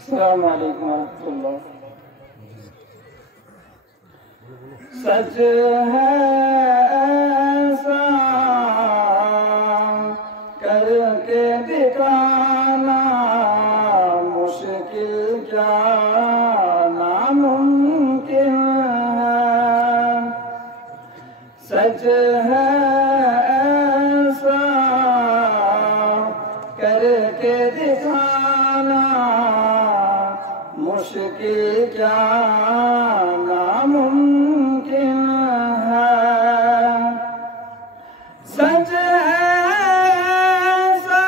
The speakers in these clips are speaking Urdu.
السلام علیکم ورحمۃ اللہ۔ سچ ہے ایسا کر کے دکھانا مشکل کیا ناممکن ہے، سچ ہے ایسا کر کے دکھانا مشکل کیا ناممکن ہے، سچ ایسا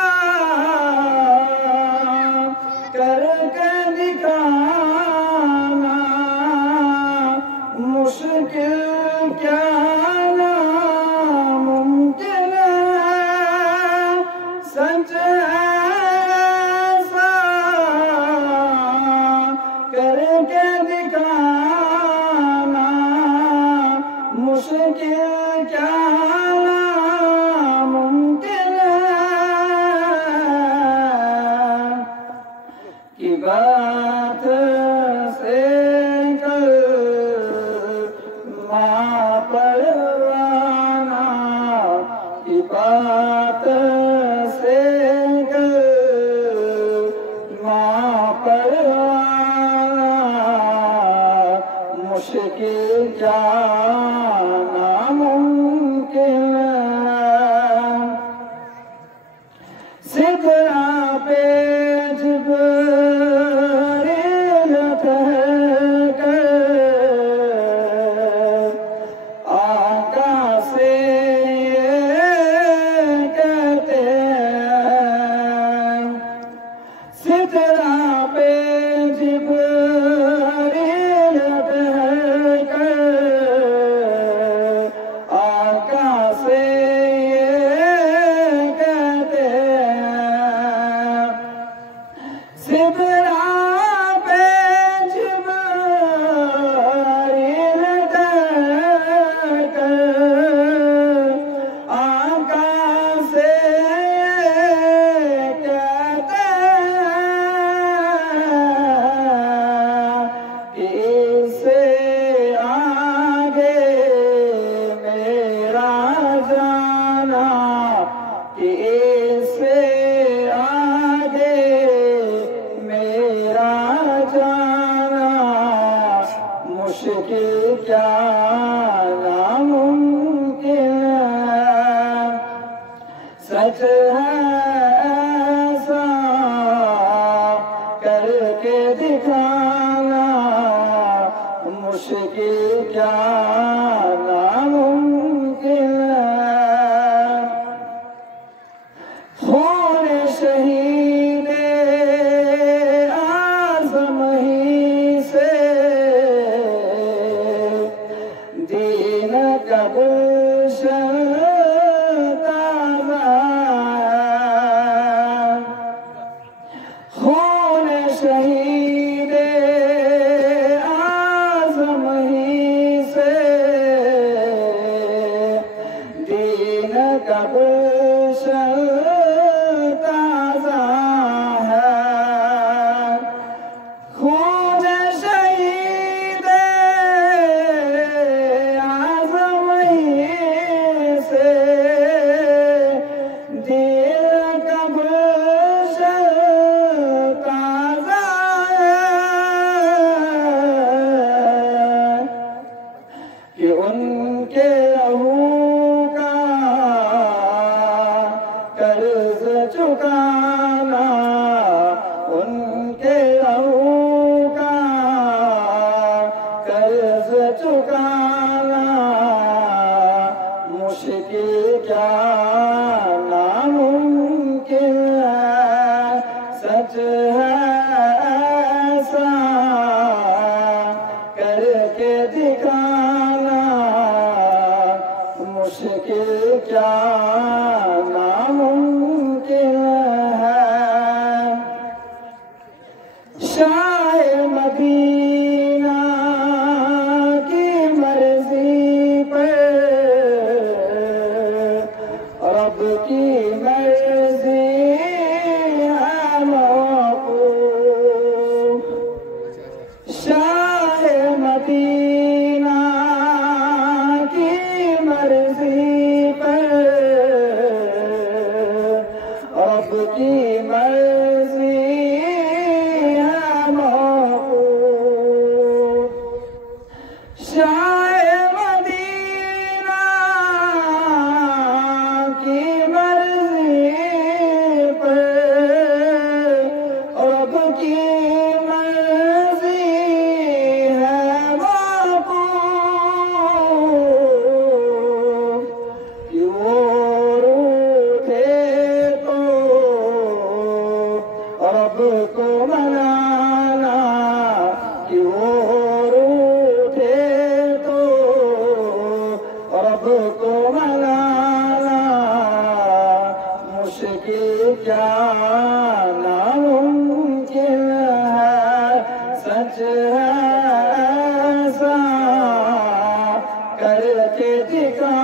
کر کے دکھانا مشکل کیا ناممکن ہے، سچ ایسا کر کے دکھانا مشکل کیا ناممکن ہے، کی بات سے کلمہ پڑھوانا، کی بات سے کلمہ پڑھوانا مشکل کیا ناممکن ہے، سدرا پہ جبریل ٹھہر کر آقا سے یہ کہتے ہیں، سدرا پہ جبریل ٹھہر کر آقا سے یہ کہتے ہیں، سدرا پہ جبریل ٹھہر کر آقا سے یہ کہتے ہیں کہ اس سے آگے میرا جانا، کہ اس سے آگے میرا جانا مشکل کیا ناممکن ہے، سچ ہے ایسا کر کے دکھانا مشکل کیا ناممکن ہے، خون شہید اعظم ہی سے دین کا گلشن تازہ ہے، خون شہید اعظم ہی سے دین کا گلشن تازہ ہے، خون شہید اعظم ہی سے دل کا گلشن تازہ ہے، کہ ان کے لہو کا قرض چکانا، ان کے لہو کا قرض چکانا مشکل کیا ناممکن ہے، سچ ہے ایسا کر کے دکھانا مشکل کیا ناممکن ہے، شاہ مدینہ کی مرضی پر رب کی ملانا مشکل کیا ناممکن ہے سچ ہے ایسا کر کے دکھا